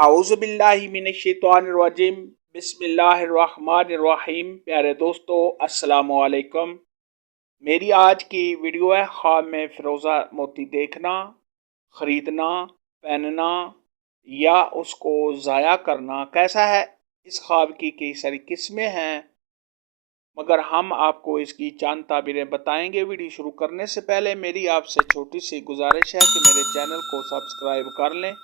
आऊज़ुबिल्लाहि मिनश्शैतानिर्रजीम बिस्मिल्लाहिर्रहमानिर्रहीम। प्यारे दोस्तों, अस्सलामु अलैकुम। मेरी आज की वीडियो है ख्वाब में फ़िरोज़ा मोती देखना, ख़रीदना, पहनना या उसको ज़ाया करना कैसा है। इस ख्वाब की कई सारी किस्में हैं, मगर हम आपको इसकी चंद ताबीरें बताएंगे। वीडियो शुरू करने से पहले मेरी आपसे छोटी सी गुजारिश है कि मेरे चैनल को सब्सक्राइब कर लें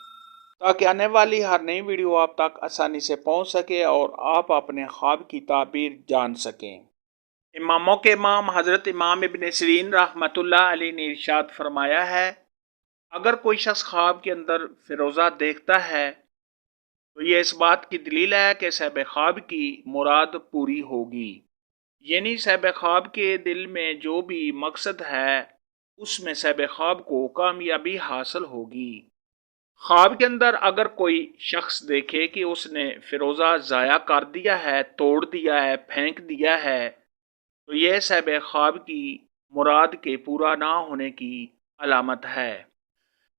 ताकि आने वाली हर नई वीडियो आप तक आसानी से पहुंच सके और आप अपने ख्वाब की ताबीर जान सकें। इमामों के इमाम हज़रत इमाम इब्न सिरीन रहमतुल्लाह अलैह ने इरशाद फरमाया है, अगर कोई शख्स ख्वाब के अंदर फ़िरोज़ा देखता है तो ये इस बात की दलील है कि साहिब ख्वाब की मुराद पूरी होगी। यानी साहिब ख्वाब के दिल में जो भी मकसद है उसमें साहिब ख्वाब को कामयाबी हासिल होगी। ख्वाब के अंदर अगर कोई शख्स देखे कि उसने फ़िरोज़ा ज़ाया कर दिया है, तोड़ दिया है, फेंक दिया है, तो यह साहिब ख्वाब की मुराद के पूरा ना होने की अलामत है।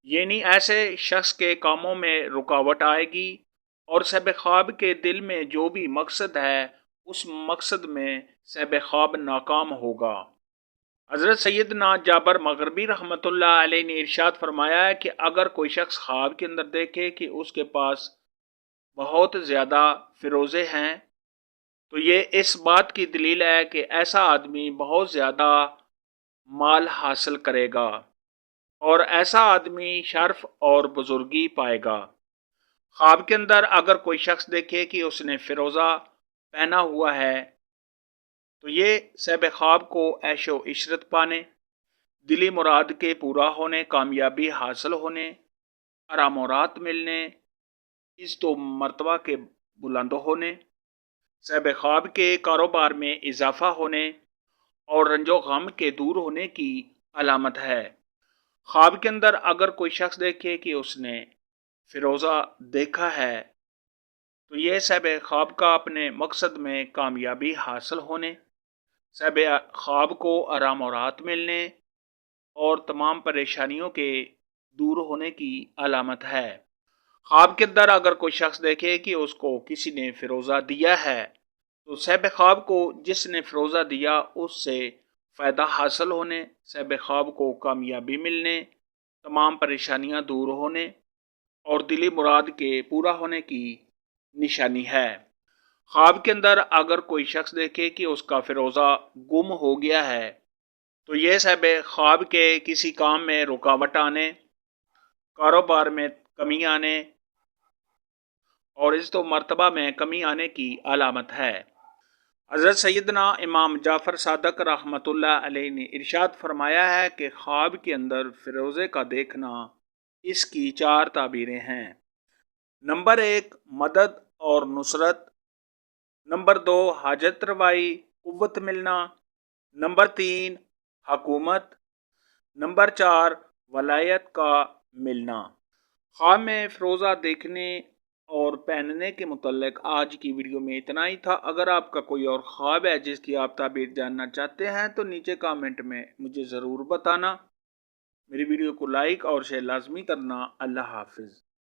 यानी ऐसे शख्स के कामों में रुकावट आएगी और साहिब ख्वाब के दिल में जो भी मकसद है उस मकसद में साहिब ख्वाब नाकाम होगा। हज़रत सैयदना जाबर मग़रिबी रहमतुल्लाह अलैह ने इरशाद फरमाया है कि अगर कोई शख्स ख्वाब के अंदर देखे कि उसके पास बहुत ज़्यादा फ़िरोज़े हैं तो ये इस बात की दलील है कि ऐसा आदमी बहुत ज़्यादा माल हासिल करेगा और ऐसा आदमी शर्फ और बुजुर्गी पाएगा। ख्वाब के अंदर अगर कोई शख्स देखे कि उसने फ़िरोज़ा पहना हुआ है तो ये साहिब ख्वाब को ऐशो इशरत पाने, दिली मुराद के पूरा होने, कामयाबी हासिल होने, आराम और राहत मिलने, इज़्ज़त मर्तबा के बुलंद होने, साहिब ख्वाब के कारोबार में इजाफा होने और रंजो गम के दूर होने की अलामत है। ख्वाब के अंदर अगर कोई शख्स देखे कि उसने फ़िरोज़ा देखा है तो यह साहिब ख्वाब का अपने मकसद में कामयाबी हासिल होने, साहिब ख्वाब को आराम और राहत मिलने और तमाम परेशानियों के दूर होने की अलामत है। ख्वाब के अंदर अगर कोई शख्स देखे कि उसको किसी ने फ़िरोज़ा दिया है तो साहिब ख्वाब को जिसने फ़िरोज़ा दिया उससे फ़ायदा हासिल होने, साहिब ख्वाब को कामयाबी मिलने, तमाम परेशानियां दूर होने और दिली मुराद के पूरा होने की निशानी है। ख्वाब के अंदर अगर कोई शख्स देखे कि उसका फ़िरोज़ा गुम हो गया है तो यह साहिब ख्वाब के किसी काम में रुकावट आने, कारोबार में कमी आने और इज़्ज़त मर्तबा में कमी आने की अलामत है। हज़रत सैयदना इमाम जाफ़र सादक रहमतुल्लाह अलैह ने इरशाद फरमाया है कि ख्वाब के अंदर फ़िरोज़े का देखना इसकी 4 ताबीरें हैं। नंबर 1 मदद और नुसरत, नंबर 2 हाजत रवाई, कुव्वत मिलना, नंबर 3 हकूमत, नंबर 4 वलायत का मिलना। ख्वाब में फ़िरोज़ा देखने और पहनने के मुतल्लिक़ आज की वीडियो में इतना ही था। अगर आपका कोई और ख्वाब है जिसकी आप ताबीर जानना चाहते हैं तो नीचे कमेंट में मुझे ज़रूर बताना। मेरी वीडियो को लाइक और शेयर लाजमी करना। अल्लाह हाफ़िज़।